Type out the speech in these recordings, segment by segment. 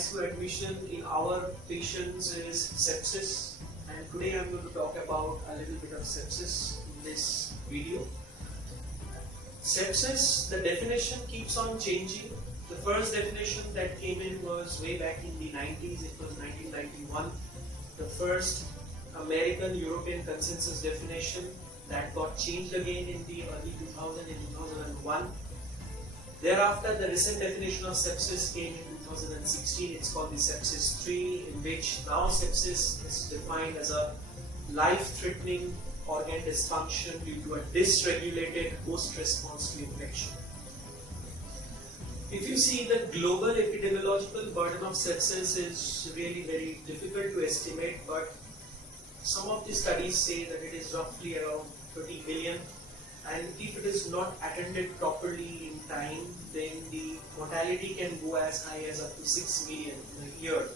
ICU admission in our patients is sepsis, and today I'm going to talk about a little bit of sepsis in this video. Sepsis, the definition keeps on changing. The first definition that came in was way back in the 90s, it was 1991. The first American European consensus definition that got changed again in the early 2000 in 2001. Thereafter, the recent definition of sepsis came in 2016. It's called the Sepsis 3, in which now sepsis is defined as a life-threatening organ dysfunction due to a dysregulated host response to infection. If you see, the global epidemiological burden of sepsis is really very difficult to estimate, but some of the studies say that it is roughly around 30 million, and if it is not attended properly in time, then the mortality can go as high as up to 6 million in a year.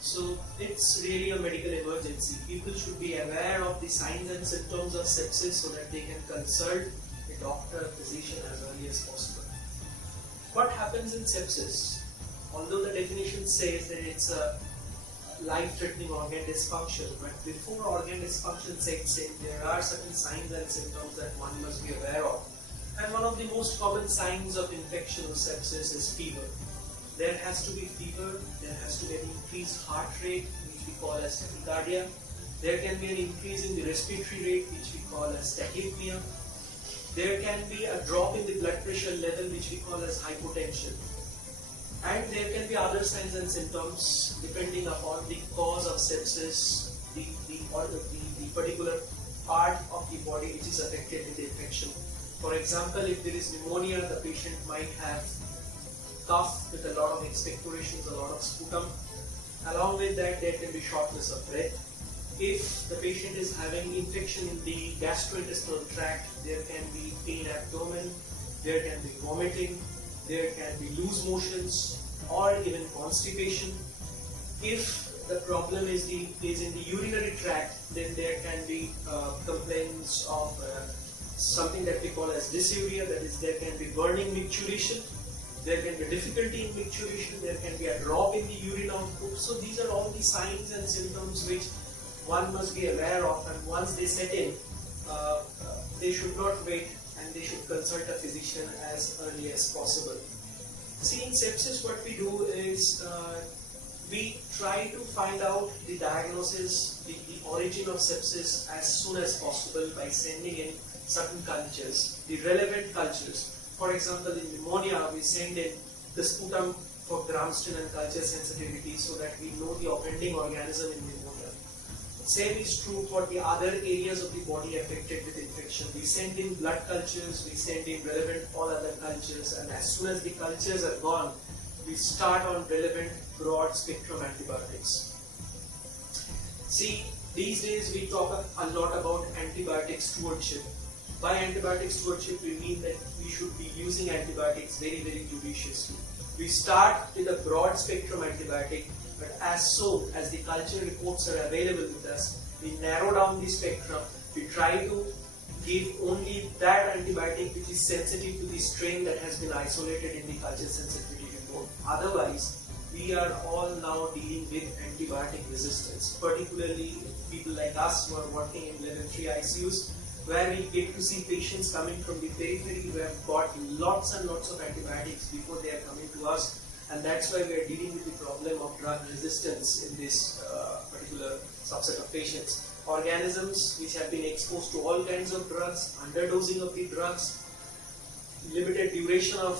So it's really a medical emergency. People should be aware of the signs and symptoms of sepsis so that they can consult a doctor, a physician as early as possible. What happens in sepsis? Although the definition says that it's a life-threatening organ dysfunction, but before organ dysfunction sets in, there are certain signs and symptoms that one must be aware of. And one of the most common signs of infection or sepsis is fever. There has to be fever, there has to be an increased heart rate, which we call as tachycardia. There can be an increase in the respiratory rate, which we call as tachypnea. There can be a drop in the blood pressure level, which we call as hypotension. And there can be other signs and symptoms depending upon the cause of sepsis, the particular part of the body which is affected with the infection. For example, if there is pneumonia, the patient might have cough with a lot of expectorations, a lot of sputum. Along with that, there can be shortness of breath. If the patient is having infection in the gastrointestinal tract, there can be pain abdomen, there can be vomiting, there can be loose motions or even constipation. If the problem is in the urinary tract, then there can be complaints of something that we call as dysuria, that is, there can be burning micturition, there can be difficulty in micturition, there can be a drop in the urine output. So these are all the signs and symptoms which one must be aware of, and once they set in, they should not wait and they should consult a physician as early as possible. See, in sepsis, what we do is we try to find out the diagnosis, the origin of sepsis as soon as possible by sending in certain cultures, the relevant cultures. For example, in pneumonia, we send in the sputum for Gram-Stein and culture sensitivity so that we know the offending organism in pneumonia. Same is true for the other areas of the body affected with infection. We send in blood cultures, we send in relevant all other cultures, and as soon as the cultures are gone, we start on relevant broad spectrum antibiotics. See, these days we talk a lot about antibiotic stewardship. By antibiotic stewardship, we mean that we should be using antibiotics very, very judiciously. We start with a broad spectrum antibiotic, but as soon as the culture reports are available with us, we narrow down the spectrum. We try to give only that antibiotic which is sensitive to the strain that has been isolated in the culture sensitivity report. Otherwise, we are all now dealing with antibiotic resistance, particularly people like us who are working in level 3 ICUs, where we get to see patients coming from the periphery who have got lots and lots of antibiotics before they are coming to us. And that's why we are dealing with the problem of drug resistance in this particular subset of patients. Organisms which have been exposed to all kinds of drugs, underdosing of the drugs, limited duration of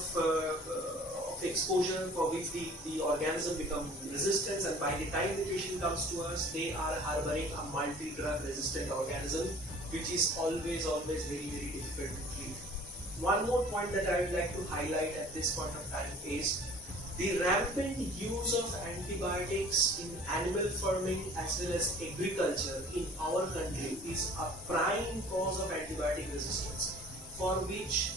exposure for which the organism becomes resistant, and by the time the patient comes to us, they are harboring a multi-drug resistant organism, which is always very, very difficult to treat. One more point that I would like to highlight at this point of time is the rampant use of antibiotics in animal farming as well as agriculture in our country is a prime cause of antibiotic resistance, for which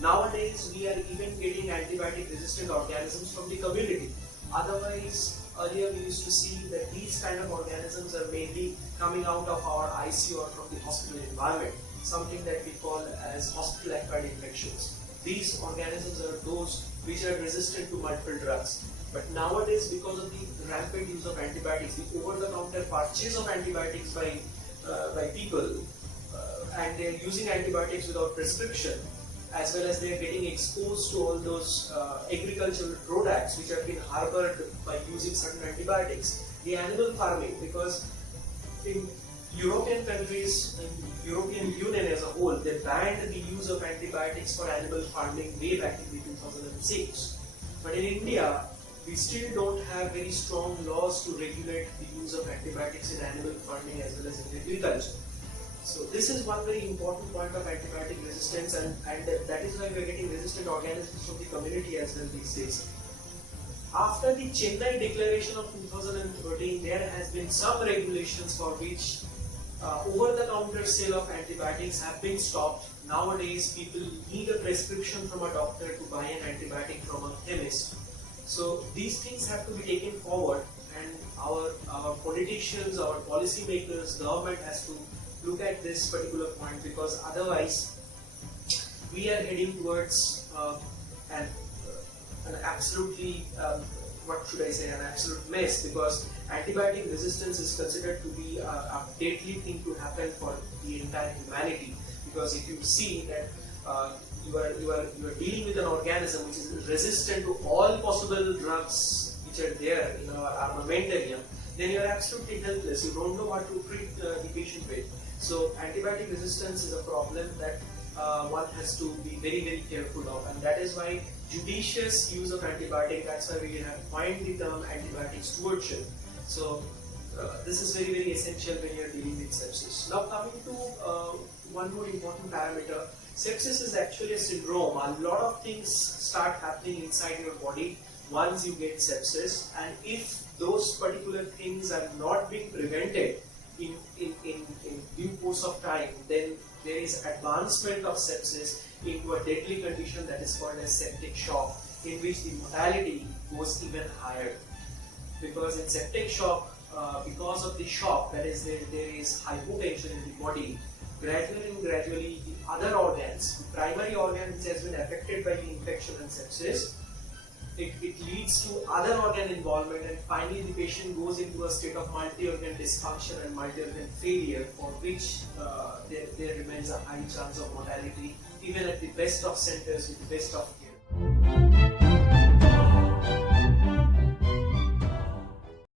nowadays we are even getting antibiotic resistant organisms from the community. Otherwise, earlier we used to see that these kind of organisms are mainly coming out of our ICU or from the hospital environment, something that we call as hospital-acquired infections. These organisms are those which are resistant to multiple drugs. But nowadays, because of the rampant use of antibiotics, the over-the-counter purchase of antibiotics by people, and they're using antibiotics without prescription, as well as they're getting exposed to all those agricultural products which have been harbored by using certain antibiotics. The animal farming, because in European countries and European Union as a whole, they banned the use of antibiotics for animal farming way back in 2006. But in India, we still don't have very strong laws to regulate the use of antibiotics in animal farming as well as in agriculture. So this is one very important point of antibiotic resistance, and that is why we are getting resistant organisms from the community as well these days. After the Chennai Declaration of 2013, there has been some regulations for which over-the-counter sale of antibiotics have been stopped. Nowadays, people need a prescription from a doctor to buy an antibiotic from a chemist. So these things have to be taken forward, and our politicians, our policy makers, government has to look at this particular point, because otherwise we are heading towards an absolutely an absolute mess, because antibiotic resistance is considered to be a deadly thing to happen for the entire humanity. Because if you see that you are dealing with an organism which is resistant to all possible drugs which are there in our armamentarium, then you are absolutely helpless. You don't know what to treat the patient with. So antibiotic resistance is a problem that one has to be very, very careful of, and that is why judicious use of antibiotic, that's why we have coined the term antibiotic stewardship. So this is very, very essential when you are dealing with sepsis. Now coming to one more important parameter, sepsis is actually a syndrome. A lot of things start happening inside your body once you get sepsis, and if those particular things are not being prevented in due course of time, then there is advancement of sepsis into a deadly condition that is called as septic shock, in which the mortality goes even higher. Because in septic shock, because of the shock, that is there is hypotension in the body, gradually the other organs, the primary organ which has been affected by the infection and sepsis, it leads to other organ involvement, and finally the patient goes into a state of multi-organ dysfunction and multi-organ failure, for which there remains a high chance of mortality even at the best of centers with the best of